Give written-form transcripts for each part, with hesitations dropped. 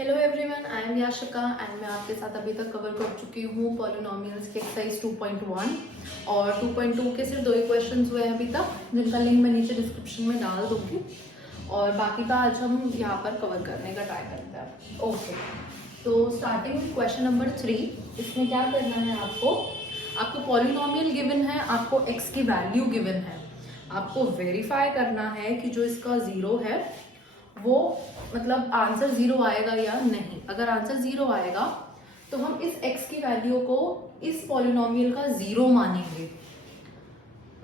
Hello everyone, I am Yashika and मैं आपके साथ अभी तक कवर कर चुकी हूँ पॉलिनोमियल्स के एक्सरसाइज 2.1 और 2.2 के सिर्फ 2 ही क्वेश्चंस हुए हैं अभी तक, जिनका लिंक मैं नीचे डिस्क्रिप्शन में डाल दूँगी और बाकी का आज हम यहाँ पर कवर करने का ट्राई करते हैं। ओके, तो स्टार्टिंग क्वेश्चन नंबर 3, इसमें क्या करना है आपको पॉलिनोमियल गिवन है, आपको एक्स की वैल्यू गिवन है, आपको वेरीफाई करना है कि जो इसका ज़ीरो है वो मतलब आंसर जीरो आएगा या नहीं। अगर आंसर जीरो आएगा तो हम इस x की वैल्यू को इस पॉलिनोमियल का जीरो मानेंगे।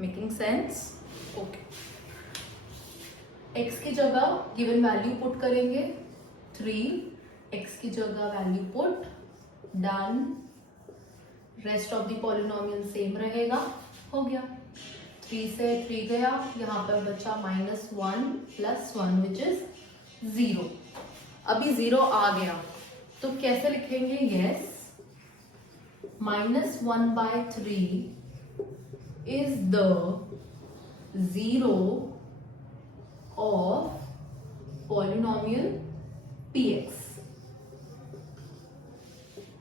Making sense? ओके, x की जगह गिवन वैल्यू पुट करेंगे 3, x की जगह value put, done. Rest of the polynomial same रहेगा। हो गया, 3 से 3 गया, यहाँ पर बचा -1 + 1 विच इज 0। अभी 0 आ गया तो कैसे लिखेंगे? Yes, -1/3 is the zero of polynomial px।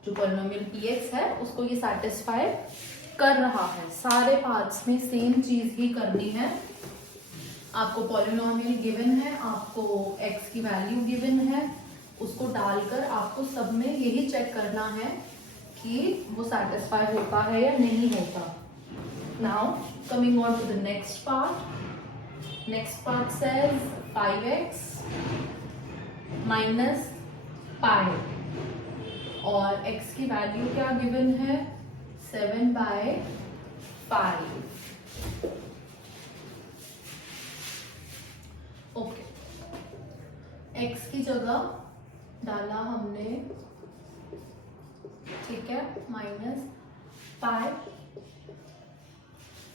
जो पॉलिनोमियल px है उसको ये सैटिस्फाई कर रहा है। सारे पार्ट्स में सेम चीज ही करनी है। आपको पॉलिनोमियल गिवन है, आपको x की वैल्यू गिवन है, उसको डालकर आपको सब में यही चेक करना है कि वो सैटिस्फाई होता है या नहीं होता। Now coming on to the next part. Next part says 5x minus pi और x की वैल्यू क्या गिवन है? 7/5। ओके, x की जगह डाला हमने, ठीक है, माइनस पाई।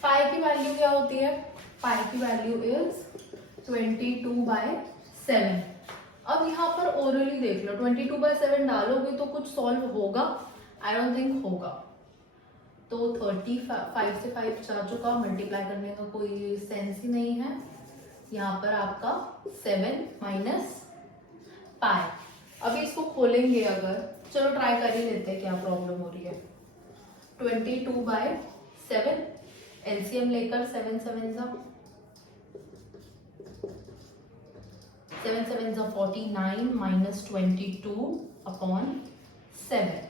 पाई की वैल्यू क्या होती है? पाई की वैल्यू इज 22/7। अब यहाँ पर ओरली देख लो, 22/7 डालोगे तो कुछ सॉल्व होगा? आई डोंट थिंक होगा। तो 35 से 5 जा चुका, मल्टीप्लाई करने का कोई सेंस ही नहीं है। यहाँ पर आपका 7 माइनस पाई। अभी इसको खोलेंगे, अगर चलो ट्राई कर ही लेते हैं क्या प्रॉब्लम हो रही है। 22/7 एलसीएम लेकर 7 7 जा 49 माइनस 22/7।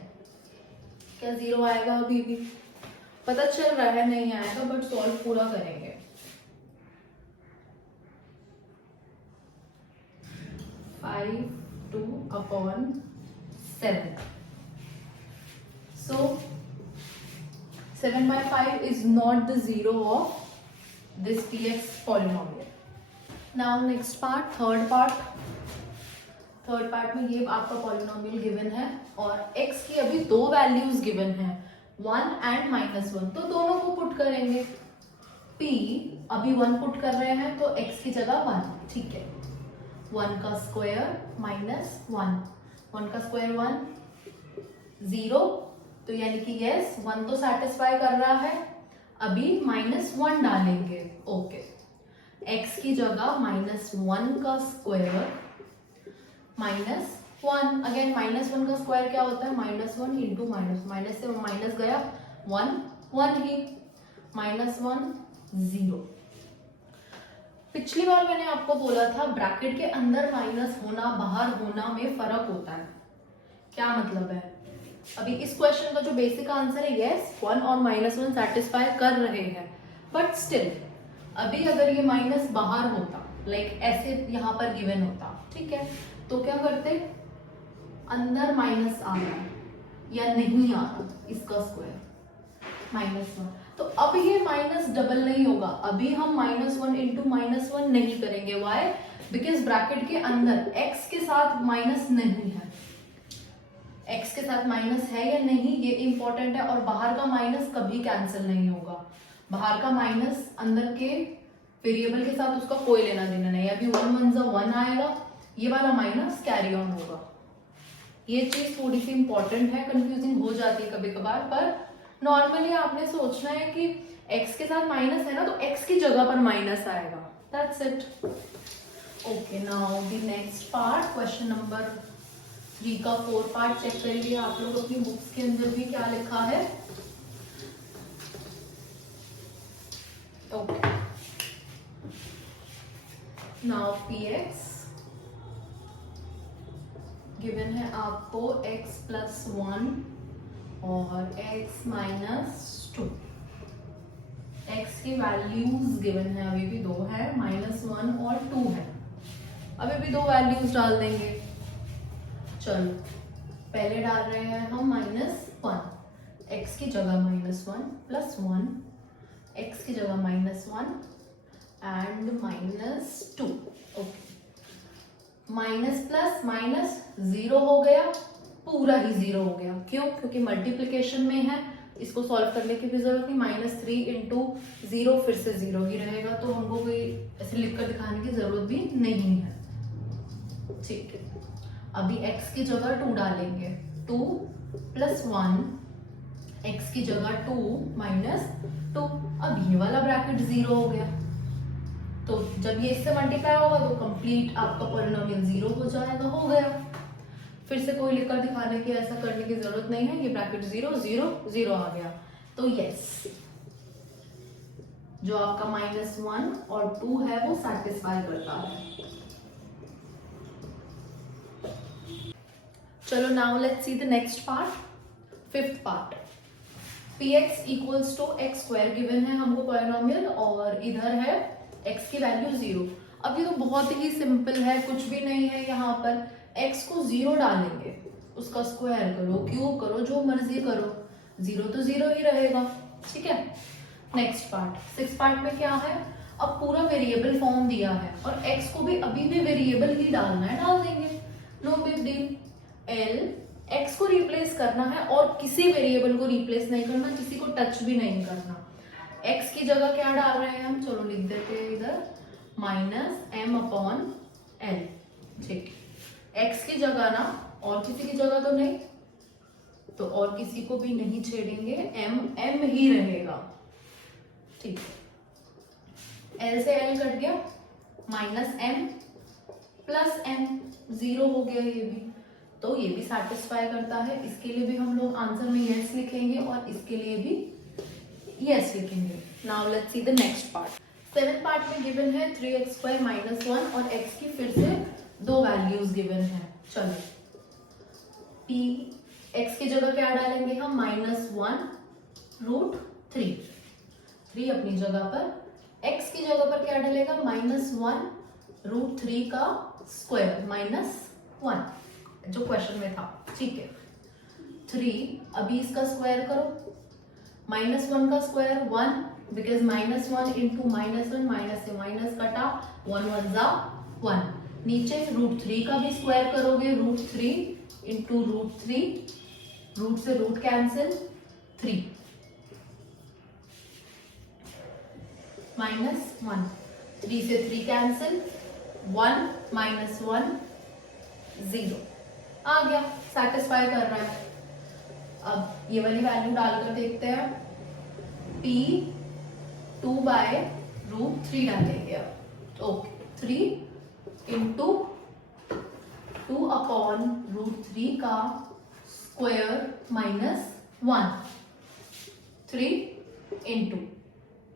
क्या जीरो आएगा? अभी भी पता चल रहा है नहीं आएगा, बट सॉल्व पूरा करेंगे। 5/7। So 7/5 is not the zero of this px polynomial. Now next part, third part में ये आपका पॉलिनोमियल गिवन है और x की अभी दो वैल्यूज गिवन है, 1 एंड -1, तो दोनों को पुट करेंगे। p अभी 1 पुट कर रहे हैं तो x की जगह 1, ठीक है। 1 का स्क्वायर माइनस 1, 1 का स्क्वायर 1, 0, तो यानी कि यस 1 तो सेटिस्फाई कर रहा है। अभी -1 डालेंगे। ओके, x की जगह -1 का स्क्वायर -1, अगेन -1 का स्क्वायर क्या होता है? -1 इंटू माइनस, माइनस से माइनस गया, 1 1 ही, -1 0। पिछली बार मैंने आपको बोला था ब्रैकेट के अंदर माइनस होना बाहर होना में फर्क होता है। क्या मतलब है? अभी इस क्वेश्चन का जो बेसिक आंसर है यस, 1 और -1 सेटिस्फाई कर रहे हैं, बट स्टिल अभी अगर ये माइनस बाहर होता, लाइक ऐसे यहाँ पर गिवन होता, ठीक है, तो क्या करते? अंदर माइनस आ रहा या नहीं आ रहा, इसका स्क्वायर -1, तो अब ये माइनस डबल नहीं होगा। अभी हम -1 इंटू -1 नहीं करेंगे। वाई? बिकॉज ब्रैकेट के अंदर x के साथ माइनस नहीं है। x के साथ माइनस है या नहीं ये इंपॉर्टेंट है, और बाहर का माइनस कभी कैंसिल नहीं होगा। बाहर का माइनस अंदर के वेरिएबल के साथ उसका कोई लेना देना नहीं। अभी 1 1 जा 1 आएगा, ये वाला माइनस कैरी ऑन होगा। ये चीज थोड़ी सी इंपॉर्टेंट है, कंफ्यूजिंग हो जाती है कभी कभार, पर नॉर्मली आपने सोचना है कि x के साथ माइनस है ना, तो x की जगह पर माइनस आएगा। That's it. Okay, now the next part, question number 3 का 4 पार्ट चेक करिए आप लोग अपनी बुक्स के अंदर भी क्या लिखा है। ओके, नाउ px गिवन है आपको x प्लस 1 और x माइनस 2। x की वैल्यूज गिवन है, अभी भी 2 है, -1 और 2 है, अभी भी 2 वैल्यूज डाल देंगे। चलो पहले डाल रहे हैं हम -1, x की जगह -1 प्लस 1, x की जगह -1 and -2। Okay, minus plus minus 0 हो गया, पूरा ही 0 हो गया। क्यों? क्योंकि मल्टीप्लिकेशन में है, इसको सॉल्व करने की भी जरूरत नहीं। -3 इंटू 0 फिर से 0 ही रहेगा, तो हमको कोई ऐसे लिखकर दिखाने की जरूरत भी नहीं है। ठीक है, अभी x की जगह 2 डालेंगे, 2 प्लस 1, x की जगह 2 माइनस 2। अब ये वाला ब्रैकेट 0 हो गया, तो जब ये इससे मल्टीप्लाई होगा तो कंप्लीट आपका पॉलिनोमियल 0 हो जाएगा, हो गया। फिर से कोई लिखकर दिखाने की, ऐसा करने की जरूरत नहीं है। ये ब्रैकेट 0 0 0 आ गया, तो यस, जो आपका -1 और 2 है वो सैटिस्फाई करता है। चलो now let's see the next part, fifth part. px equals to x square given है हमको पॉलिनोमियल, और इधर है x की वैल्यू 0। अब ये तो बहुत ही सिंपल है, कुछ भी नहीं है यहाँ पर। x को 0 डालेंगे, उसका स्क्वायर करो, क्यूब करो, जो मर्जी करो, 0 तो 0 ही रहेगा। ठीक है, नेक्स्ट पार्ट, सिक्स पार्ट में क्या है, अब पूरा वेरिएबल फॉर्म दिया है और x को भी अभी भी वेरिएबल ही डालना है, डाल देंगे, no big deal. l x को रिप्लेस करना है और किसी वेरिएबल को रिप्लेस नहीं करना, किसी को टच भी नहीं करना। x की जगह क्या डाल रहे हैं हम, चलो लिख देते हैं इधर -m/l। ठीक, x की जगह ना, और किसी की जगह तो नहीं, तो और किसी को भी नहीं छेड़ेंगे, m ही रहेगा। ठीक, l से l कट गया, -m प्लस m, 0 हो गया ये भी, तो ये भी सेटिस्फाई करता है। इसके लिए भी हम लोग आंसर में यस लिखेंगे और इसके लिए भी यस लिखेंगे। Now let's see the next part. Seventh part में गिवन है 3x² -1 और x की फिर से 2 वैल्यूज गिवन है। चलो p x की जगह क्या डालेंगे हम, -1√3, 3 अपनी जगह पर, x की जगह पर क्या डालेगा, -1√3 का स्क्वायर -1, जो क्वेश्चन में था। ठीक है, 3, अभी इसका स्क्वायर करो, -1 का स्क्वायर 1, बिकॉज -1 इंटू -1, माइनस से माइनस कटा, 1 1 जा 1। नीचे √3 का भी स्क्वायर करोगे, √3 इंटू √3, रूट से रूट कैंसिल, 3 -1, 3 से 3 कैंसिल, 1 -1 0 आ गया, सेटिस्फाई कर रहा है। अब ये वाली वैल्यू डालकर देखते हैं, p 2/√3 डालेंगे अब। ओके, 3 इंटू 2/√3 का स्क्वायर -1, 3 इंटू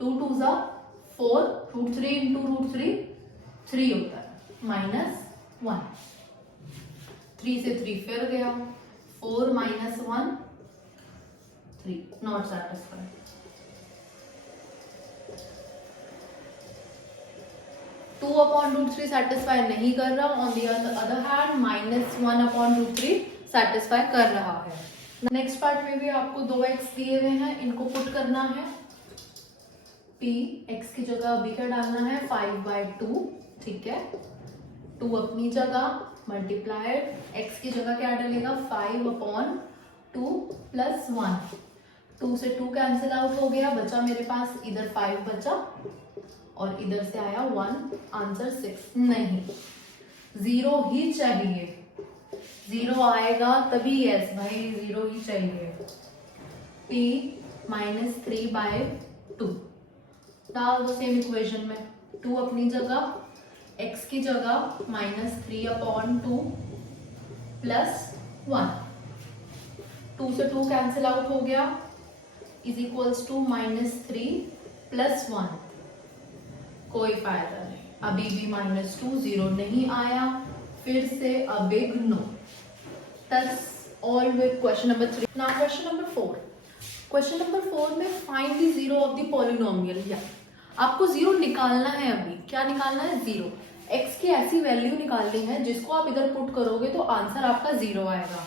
2 2 जा 4, √3 इंटू √3 3 होता है, -1, 3 से 3 फिर गया, 4 -1 3, not satisfied. Two upon √3 satisfy नहीं कर रहा, on the other hand -1/√3 satisfy कर रहा है। नेक्स्ट पार्ट में भी आपको 2x दिए हुए हैं, इनको पुट करना है। p x की जगह अभी क्या डालना है, 5/2। ठीक है, 2 अपनी जगह, मल्टीप्लाइड, x की जगह क्या डालेगा, 5/2 प्लस 1, 2 से 2 कैंसिल आउट हो गया, बचा मेरे पास इधर 5 बचा और इधर से आया 1, आंसर 6 नहीं, 0 ही चाहिए, 0 आएगा तभी यस भाई, 0 ही चाहिए। p -3/2 डाल दो सेम इक्वेशन में, 2 अपनी जगह, x की जगह -3/2 प्लस 1, 2 से 2 कैंसिल आउट हो गया, इज इक्वल्स टू -3 + 1, कोई फायदा नहीं, अभी भी -2 0 नहीं आया, फिर से a big no. That's all with question number 3. Now question number 4. Question number 4 में find the zero of the polynomial. या आपको जीरो निकालना है, अभी क्या निकालना है, जीरो। x की ऐसी वैल्यू निकालनी है जिसको आप इधर पुट करोगे तो आंसर आपका जीरो आएगा।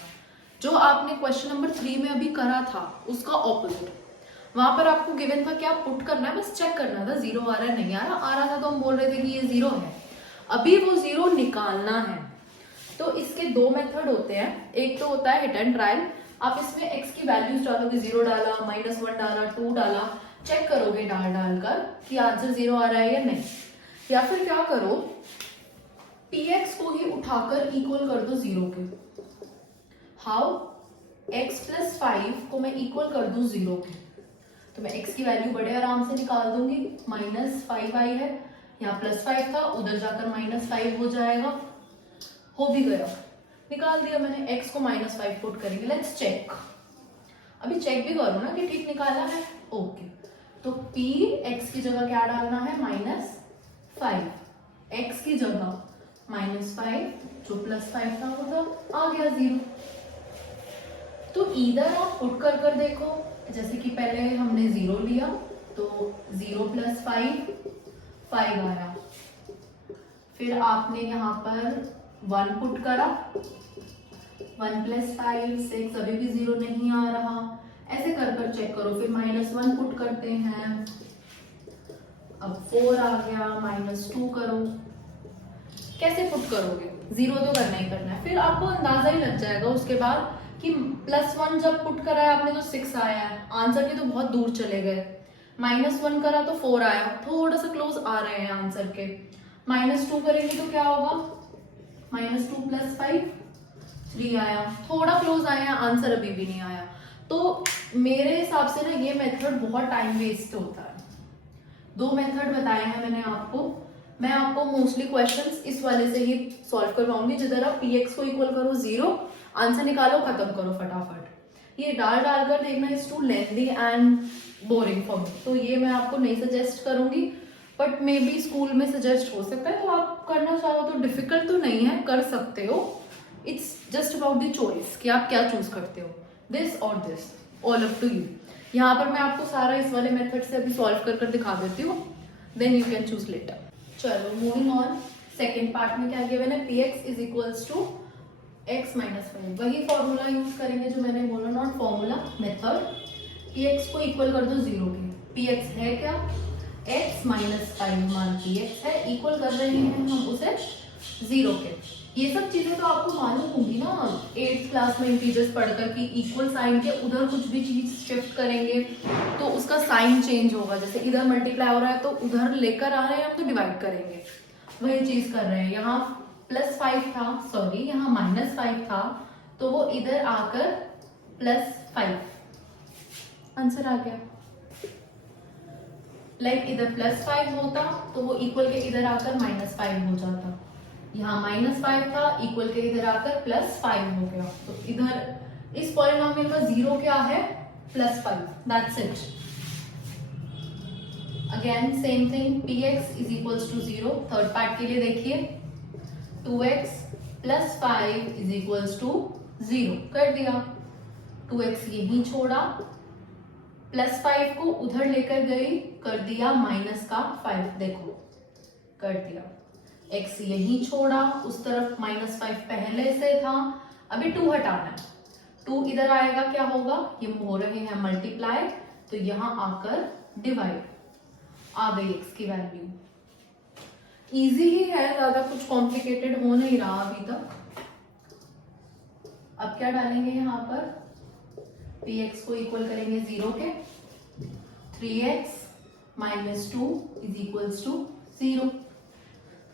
जो आपने क्वेश्चन नंबर 3 में अभी करा था उसका ऑपोजिट, वहां पर आपको गिवन था क्या पुट करना है, बस चेक करना था जीरो आ रहा है नहीं आ रहा था तो हम बोल रहे थे कि ये जीरो है। अभी वो जीरो निकालना है, तो इसके दो मेथड होते हैं। एक तो होता है हिट एंड ट्रायल, आप इसमें x की वैल्यूज डालोगे, जीरो डाला, -1 डाला, 2 डाला, चेक करोगे डाल कर कि आंसर जीरो आ रहा है या नहीं। या फिर क्या करो, px को ही उठाकर इक्वल कर दो जीरो के। हाउ, x + 5 को मैं इक्वल कर दूं जीरो के, तो मैं x की वैल्यू बड़े आराम से निकाल दूंगी। -5 आई है, यहाँ +5 था, उधर जाकर -5 हो जाएगा, हो भी गया, निकाल दिया मैंने। x को -5 पुट करेंगे, लेट्स चेक। अभी चेक भी करो ना कि ठीक निकाला है, ओके। तो p x की जगह क्या डालना है, -5, x की जगह -5, जो +5 था वो था, आ गया जीरो। तो इधर आप पुट कर देखो, जैसे कि पहले हमने जीरो लिया तो 0 + 5 आया, फिर आपने यहाँ पर 1 पुट करा, 1 + 5 6, अभी भी जीरो नहीं आ रहा, ऐसे कर चेक करो। फिर -1 पुट करते हैं, अब 4 आ गया, -2 करो, कैसे पुट करोगे, जीरो तो करना ही करना है। फिर आपको अंदाजा ही लग जाएगा उसके बाद कि +1 जब पुट करा है आपने तो 6 आया है, आंसर के तो बहुत दूर चले गए। -1 करा तो 4 आया, थोड़ा सा क्लोज आ रहे हैं आंसर के। -2 करेंगे तो क्या होगा, -2 + 5 3 आया, थोड़ा क्लोज आया है, आंसर अभी भी नहीं आया। तो मेरे हिसाब से ना ये मेथड बहुत टाइम वेस्ट होता है। दो मेथड बताए हैं मैंने आपको, मैं आपको मोस्टली क्वेश्चंस इस वाले से ही सॉल्व करवाऊंगी, जिधर आप px को इक्वल करो जीरो, आंसर निकालो, खत्म करो फटाफट। ये डाल कर देखना is too lengthy and boring for me, तो ये मैं आपको नहीं सजेस्ट करूंगी, बट मे बी स्कूल में सजेस्ट हो सकता है, तो आप करना चाहो तो डिफिकल्ट तो नहीं है, कर सकते हो। It's just about the choice कि आप क्या चूज करते हो, दिस और this, all up to you. यहाँ पर मैं आपको सारा इस वाले मेथड से अभी सॉल्व कर दिखा देती हूँ, then you can choose later. चलो मूविंग ऑन, सेकेंड पार्ट में क्या गिवन है, px is equals to x - 5, वही फॉर्मूला यूज करेंगे जो मैंने बोला, नॉट फॉर्मूला, मेथड। px को इक्वल कर दो जीरो के, px है क्या, x - 5 मान px है, इक्वल कर रहे हैं हम उसे जीरो के। ये सब चीजें तो आपको मालूम होगी ना 8th क्लास में इंटीजर्स पढ़कर कि इक्वल साइन के उधर कुछ भी चीज शिफ्ट करेंगे तो उसका साइन चेंज होगा। जैसे इधर मल्टीप्लाई हो रहा है तो उधर लेकर आ रहे हैं हम तो डिवाइड करेंगे, वही चीज कर रहे हैं। यहाँ +5 था, सॉरी यहाँ -5 था, तो वो इधर आकर +5, आंसर आ गया। लाइक इधर +5 होता तो वो इक्वल के इधर आकर -5 हो जाता, यहाँ -5 था, इक्वल के इधर आकर +5 हो गया, तो इधर इस पॉलिनोमियल का जीरो क्या है, +5, that's it. Again same thing, px is equals to 0, third part के लिए देखिए, 2x + 5 इज इक्वल्स टू 0 कर दिया, 2x यही छोड़ा, +5 को उधर लेकर गई, कर दिया -5, देखो कर दिया, x यही छोड़ा, उस तरफ -5 पहले से था, अभी 2 हटाना है, 2 इधर आएगा, क्या होगा, ये हो रहे हैं मल्टीप्लाई, तो यहां आकर डिवाइड, आ गई x की वैल्यू। इजी ही है, ज्यादा कुछ कॉम्प्लिकेटेड हो नहीं रहा अभी तक। अब क्या डालेंगे यहाँ पर, px को इक्वल करेंगे 0 के, 3x - 2 is equals to 0,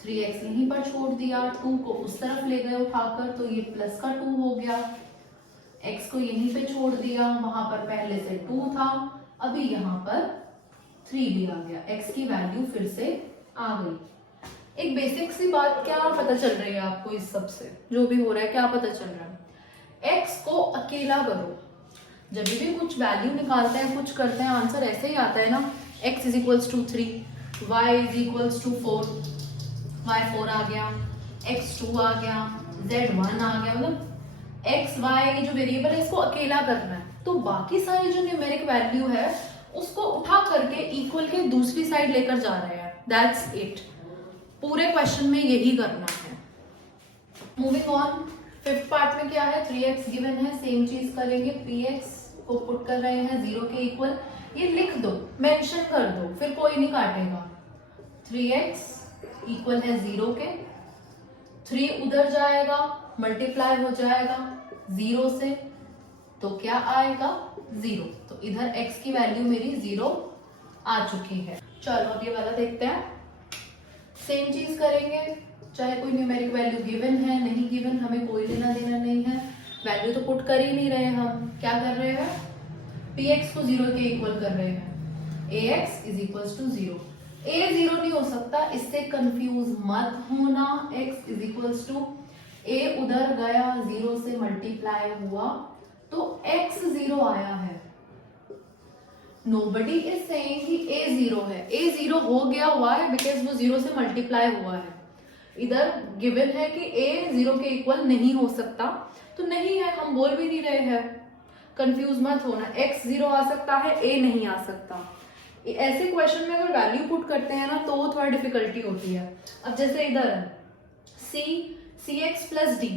3x यहीं पर छोड़ दिया, 2 को उस तरफ ले गए उठाकर, तो ये प्लस का 2 हो गया, x को यहीं पे छोड़ दिया, वहां पर पहले से 2 था, अभी यहाँ पर 3 भी आ गया, x की वैल्यू फिर से आ गई। एक बेसिक सी बात क्या पता चल रही है आपको, इस सब से जो भी हो रहा है क्या पता चल रहा है, x को अकेला करो। जब भी कुछ वैल्यू निकालते हैं, कुछ करते हैं, आंसर ऐसे ही आता है ना, x is equals to 3, y is equals to 4, y 4 आ गया, x 2 आ गया, z 1 आ गया। मतलब x y जो वेरिएबल है इसको अकेला करना है, तो बाकी सारी जो न्यूमेरिक वैल्यू है उसको उठा करके इक्वल के दूसरी साइड लेकर जा रहे हैं। दैट्स इट, पूरे क्वेश्चन में यही करना है। मूविंग ऑन, फिफ्थ पार्ट में क्या है, 3x गिवन है, सेम चीज करेंगे, px को पुट कर रहे हैं 0 के इक्वल, ये लिख दो, मेंशन कर दो, फिर कोई नहीं काटेगा। 3x इक्वल है 0 के, 3 उधर जाएगा, मल्टीप्लाई हो जाएगा 0 से, तो क्या आएगा 0, तो इधर x की वैल्यू मेरी 0 आ चुकी है। चलो अब ये वाला देखते हैं, सेम चीज करेंगे, चाहे कोई न्यूमेरिक वैल्यू गिवन है नहीं गिवन, हमें कोई लेना देना नहीं है, वैल्यू तो पुट कर ही नहीं रहे, हम क्या कर रहे हैं, px को 0 के इक्वल कर रहे हैं, ax is equals to 0, a 0 नहीं हो सकता, इससे कंफ्यूज मत होना, x is equals to a उधर गया 0 से मल्टीप्लाई हुआ तो x 0 आया है। Nobody is saying कि a 0 है, a 0 हो गया, why? Because वो 0 से मल्टीप्लाई हुआ है। इधर गिवन है कि a 0 के इक्वल नहीं हो सकता, तो नहीं है, हम बोल भी नहीं रहे हैं, कंफ्यूज मत होना, x 0 आ सकता है, a नहीं आ सकता। ऐसे क्वेश्चन में अगर वैल्यू पुट करते हैं ना तो थोड़ा डिफिकल्टी होती है। अब जैसे इधर cx प्लस डी,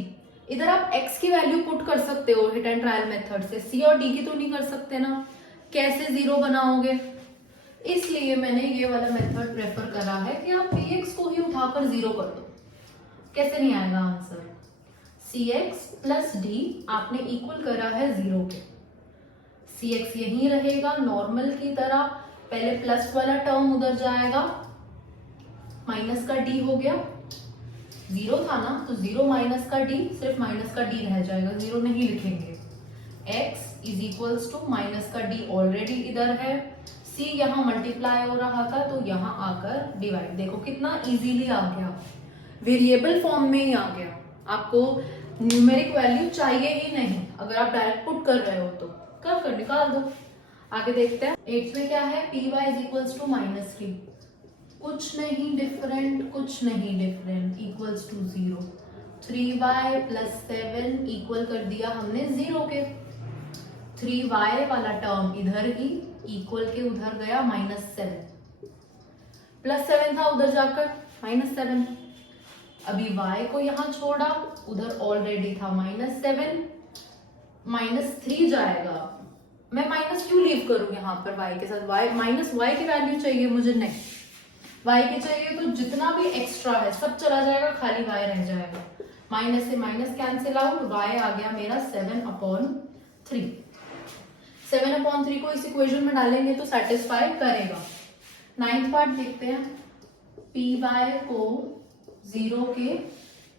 इधर आप x की वैल्यू पुट कर सकते हो हिट एंड ट्रायल मेथड से, c और d की तो नहीं कर सकते ना, कैसे 0 बनाओगे, इसलिए मैंने ये वाला मेथड प्रेफर करा है कि आप px को ही उठाकर 0 कर दो। कैसे नहीं आएगा आंसर, cx प्लस डी आपने इक्वल करा है 0 के, cx यहीं रहेगा नॉर्मल की तरह, पहले प्लस वाला टर्म उधर जाएगा, माइनस का d हो गया, 0 था ना तो 0 माइनस का d, सिर्फ माइनस का d रह जाएगा, 0 नहीं लिखेंगे, x is equals to minus का d ऑलरेडी इधर है, c यहाँ मल्टीप्लाई हो रहा था तो यहाँ आकर डिवाइड, देखो कितना इजीली आ गया, वेरिएबल फॉर्म में ही आ गया, आपको न्यूमेरिक वैल्यू चाहिए ही नहीं, अगर आप डायरेक्ट पुट कर रहे हो तो कर निकाल दो। आगे देखते हैं, 8 में क्या है, py इज इक्वल्स टू -3, कुछ नहीं डिफरेंट, कुछ नहीं different, equals to 0, 3y plus 7 equal कर दिया हमने 0 के, 3y वाला टर्म इधर ही इक्वल के उधर गया -7, प्लस 7 था उधर जाकर -7, अभी y को यहाँ छोड़ा, उधर ऑलरेडी था -7, -3 जाएगा, मैं माइनस क्यों लीव करूं यहाँ पर y के साथ, y माइनस y की वैल्यू चाहिए मुझे, नहीं y की चाहिए, तो जितना भी एक्स्ट्रा है सब चला जाएगा, खाली y रह जाएगा, माइनस से माइनस कैंसिल आउट, y आ गया मेरा 7/3, 7/3 को इस इक्वेशन में डालेंगे तो सेटिस्फाई करेगा। 9th पार्ट देखते हैं, py को 0 के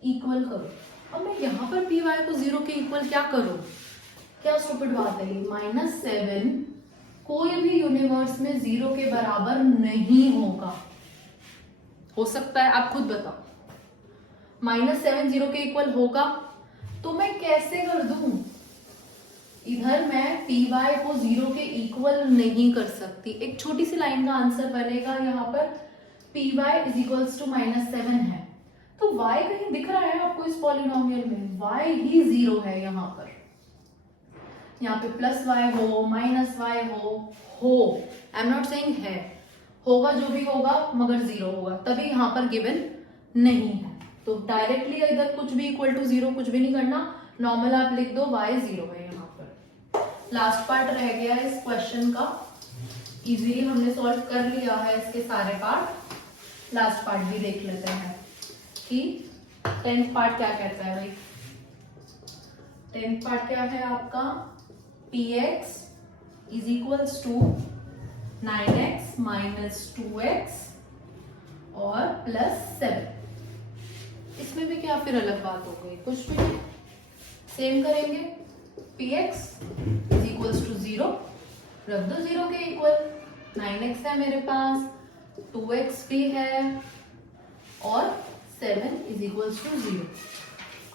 इक्वल करो, अब मैं यहाँ पर py को 0 के इक्वल क्या करूं, क्या स्टूपिड बात है ये, -7 कोई भी यूनिवर्स में 0 के बराबर नहीं होगा, हो सकता है आप खुद बताओ, -7 0 के इक्वल होगा, तो मैं कैसे कर दूं, इधर मैं py को 0 के इक्वल नहीं कर सकती, एक छोटी सी लाइन का आंसर बनेगा, यहाँ पर py इज इक्वल्स टू -7 है, तो y कहीं दिख रहा है आपको इस पॉलिनोमियल में, y ही 0 है, यहाँ पे प्लस y हो माइनस y हो, आई एम नॉट सेइंग है, होगा जो भी होगा मगर 0 होगा, तभी यहाँ पर गिवन नहीं है, तो डायरेक्टली इधर कुछ भी इक्वल टू 0 कुछ भी नहीं करना, नॉर्मल आप लिख दो y 0 है यहाँ पर। लास्ट पार्ट रह गया है इस क्वेश्चन का, इजीली हमने सॉल्व कर लिया है इसके सारे पार्ट, लास्ट पार्ट भी देख लेते हैं कि 10th पार्ट क्या कहता है भाई। 10th पार्ट क्या है आपका, px is equals to 9x minus 2x और +7, इसमें भी क्या फिर अलग बात हो गई, कुछ भी नहीं, सेम करेंगे, px इज इक्वल्स टू 0, रख दो 0 के इक्वल, 9x है मेरे पास, 2x भी है और 7 इज इक्वल्स टू 0।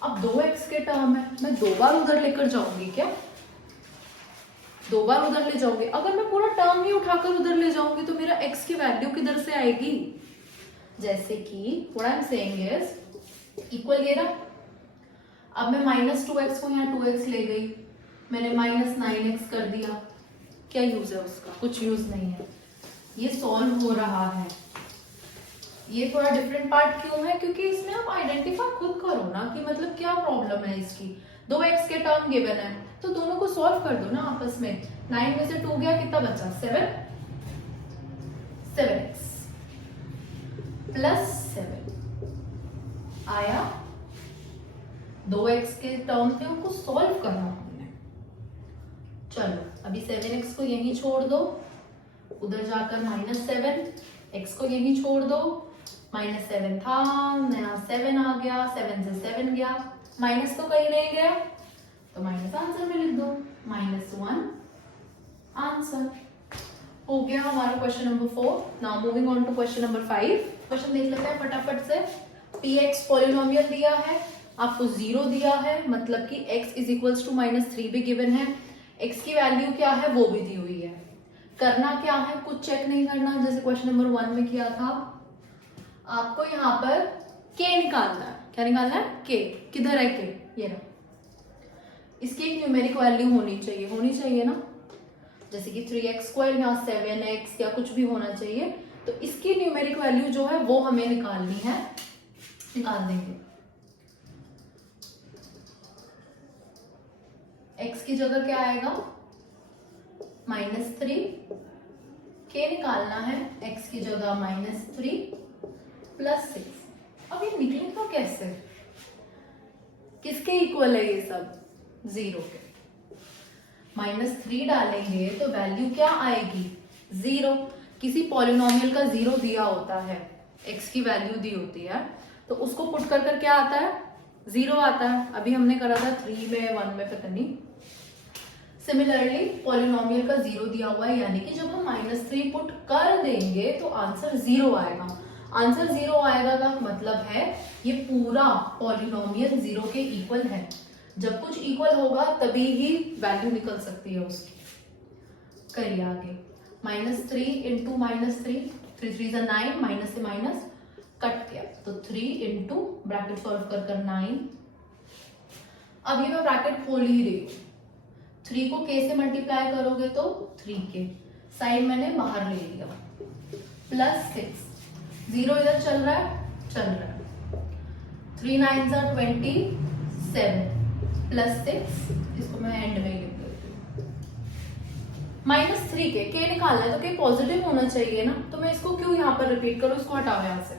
अब 2x के टर्म है, मैं 2 बार उधर लेकर जाऊंगी क्या? 2 बार उधर ले जाऊंगी। अगर मैं पूरा टर्म ही उठाकर उधर ले जाऊंगी तो मेरा x की वैल्यू किधर से आएगी? जैसे कि what I am saying is equal ये रहा। अब मैं -2x को यहाँ 2x ले गई, मैंने -9x कर दिया। क्या यूज है उसका? कुछ यूज नहीं है। ये सॉल्व हो रहा है। ये थोड़ा डिफरेंट पार्ट क्यों है? क्योंकि इसमें आप आइडेंटिफाई खुद करो ना कि मतलब क्या प्रॉब्लम है इसकी। 2x के टर्म गिवन है तो दोनों को सॉल्व कर दो ना आपस में। 9 में से 2 गया, कितना बचा? 7x प्लस 7 आया। 2x के टर्म थे उनको सॉल्व करना हमने। चलो अभी 7x को यहीं छोड़ दो, उधर जाकर -7, x को यहीं छोड़ दो, -7 था, नया 7 आ गया, 7 से 7 गया, माइनस तो कहीं नहीं गया तो माइनस आंसर में लिख दो, -1 आंसर हो गया हमारा question number 4। Now moving on to question number 5। Question देख लेते हैं फटाफट से। px पॉलिनोमियल दिया है, आपको 0 दिया है, मतलब कि x इज इक्वल्स टू -3 भी गिवन है, x की वैल्यू क्या है वो भी दी हुई है। करना क्या है? कुछ चेक नहीं करना, जैसे क्वेश्चन नंबर 1 में किया था। आपको यहाँ पर k निकालना है। क्या निकालना है? k। किधर है k? ये रहा। इसकी एक न्यूमेरिक वैल्यू होनी चाहिए ना, जैसे कि 3x² या 7x या कुछ भी होना चाहिए। तो इसकी न्यूमेरिक वैल्यू जो है वो हमें निकालनी है, निकाल देंगे। x की जगह क्या आएगा? -3, k निकालना है, x की जगह -3 प्लस 6। अब ये निकलेगा कैसे? किसके इक्वल है ये सब? 0 के। -3 डालेंगे तो वैल्यू क्या आएगी? 0। किसी पॉलिनोमियल का 0 दिया होता है, x की वैल्यू दी होती है, तो उसको पुट कर क्या आता है? 0 आता है। अभी हमने करा था 3 में, 1 में, पता नहीं। सिमिलरली पॉलिनोमियल का 0 दिया हुआ है, यानी कि जब हम -3 पुट कर देंगे तो आंसर 0 आएगा। आंसर 0 आएगा का मतलब है ये पूरा पॉलिनोमियल 0 के इक्वल है। जब कुछ इक्वल होगा तभी ही वैल्यू निकल सकती है उसकी। करिए आगे। -3 इंटू -3, 3 3 9, माइनस से माइनस कट गया तो 3 इंटू ब्रैकेट सॉल्व कर 9। अब ये मैं ब्रैकेट खोल ही रही हूँ। 3 को k से मल्टीप्लाई करोगे तो 3k, साइन मैंने बाहर ले लिया, प्लस 6। 0 इधर चल रहा है, 3 9 27 प्लस 6, इसको मैं एंड में लिख देती हूँ। -3k, k निकालना है तो k पॉजिटिव होना चाहिए ना, तो मैं इसको क्यों यहाँ पर रिपीट करूँ? इसको हटाओ यहाँ से,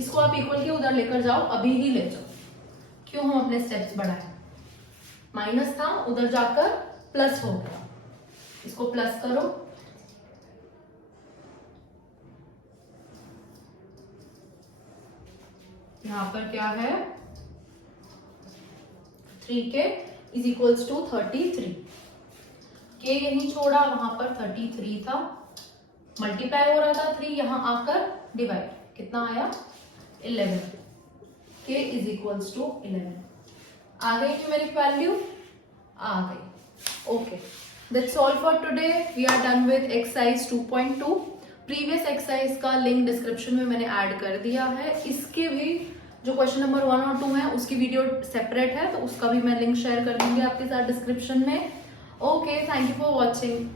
इसको आप इक्वल के उधर लेकर जाओ, अभी ही ले जाओ। क्यों हम अपने स्टेप्स बढ़ाएं? माइनस था, उधर जाकर प्लस हो गया, इसको प्लस करो, यहां पर क्या है? 3k is equals to 33। k यहीं छोड़ा, वहां पर 33 था, मल्टीप्लाई हो रहा था 3, यहां आकर डिवाइड, कितना आया? 11। k is equals to 11। आ गई न्यूमेरिक वैल्यू? आ गई। Okay, that's all for today. We are done with exercise 2.2। Previous exercise का लिंक डिस्क्रिप्शन में मैंने ऐड कर दिया है। इसके भी जो क्वेश्चन नंबर 1 और 2 है उसकी वीडियो सेपरेट है, तो उसका भी मैं लिंक शेयर कर दूंगी आपके साथ डिस्क्रिप्शन में। Okay, thank you for watching.